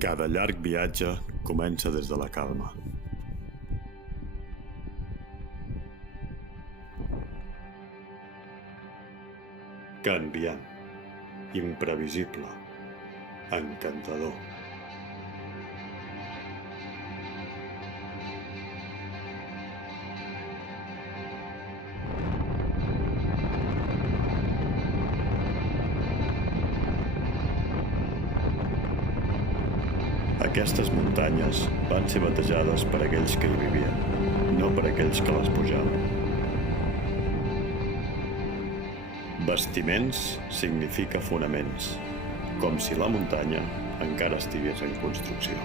Cada llarg viatge comença des de la calma. Canviant, imprevisible, encantador. Aquestes muntanyes van ser batejades per aquells que hi vivien, no per aquells que les pujaven. Bastiments significa fonaments, com si la muntanya encara estigués en construcció.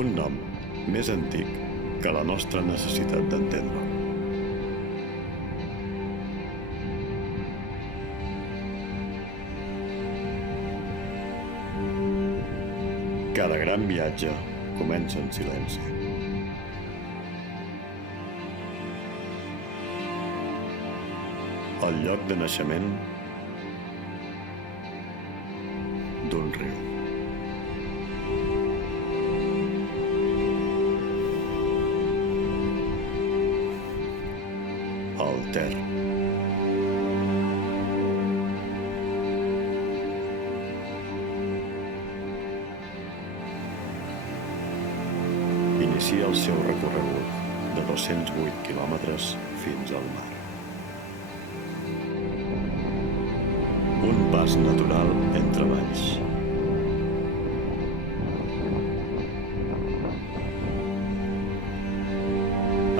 Un nom més antic que la nostra necessitat d'entendre-ho. Cada gran viatge comença en silenci. El lloc de naixement d'un riu. El Ter. Inicia el seu recorregut de 208 quilòmetres fins al mar. Un pas natural entre valls.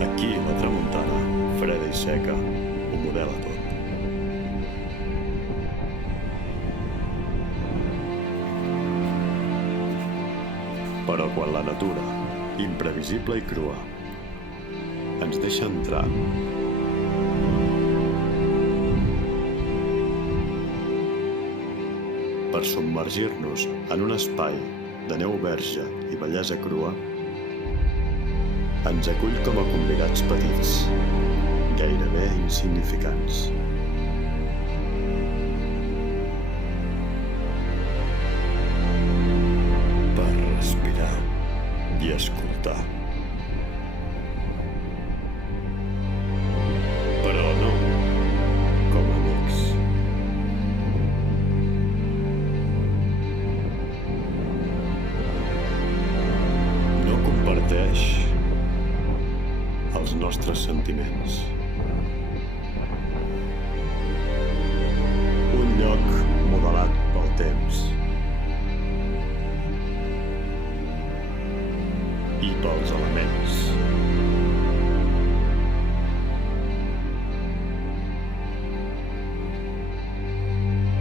Aquí la tramuntana, freda i seca, ho modela tot. Però quan la natura, imprevisible i crua, ens deixa entrar, per submergir-nos en un espai de neu verge i bellesa crua, ens acull com a convidats petits, gairebé insignificants. Per respirar i escoltar. Però no com amics. No comparteix els nostres sentiments. Un lloc modelat pel temps i pels elements.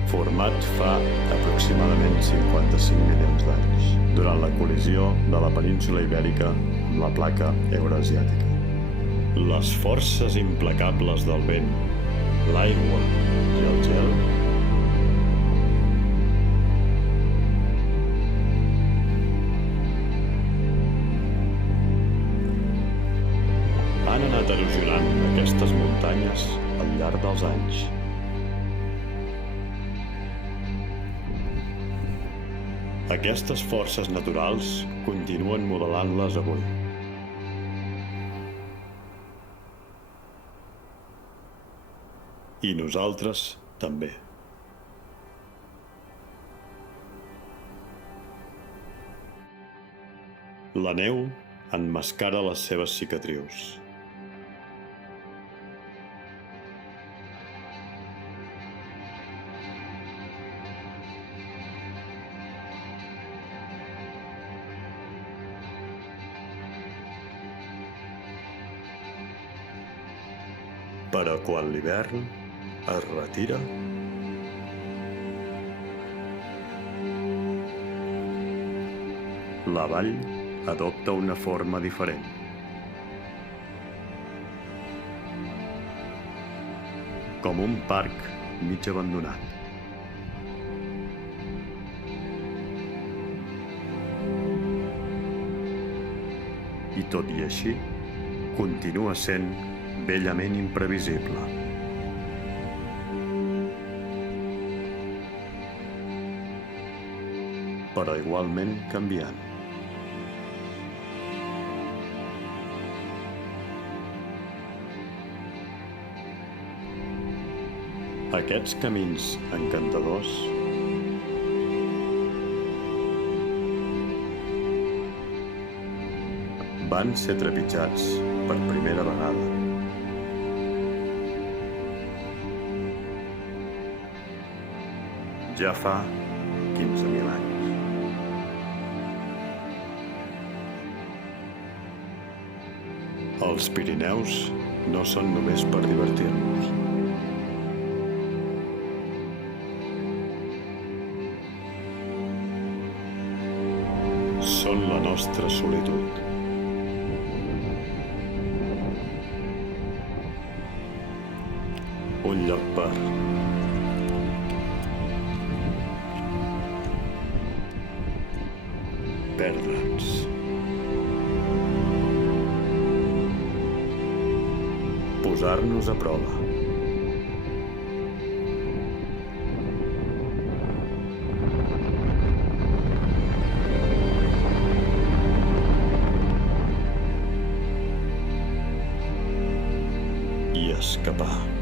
Format fa aproximadament 55 milions d'anys, durant la col·lisió de la península Ibèrica amb la placa euroasiàtica. Les forces implacables del vent, l'aigua i el gel han anat erosionant aquestes muntanyes al llarg dels anys. Aquestes forces naturals continuen modelant-les avui. I nosaltres també. La neu emmascara les seves cicatrius. Però quan l'hivern es retira, la vall adopta una forma diferent. Com un parc mig abandonat. I tot i així, continua sent bellament imprevisible. però igualment canviant. Aquests camins encantadors van ser trepitjats per primera vegada. Ja fa 15.000 anys. Els Pirineus no són només per divertir-nos. Són la nostra solitud. Un lloc per perdre'ns. Posar-nos a prova. I escapar.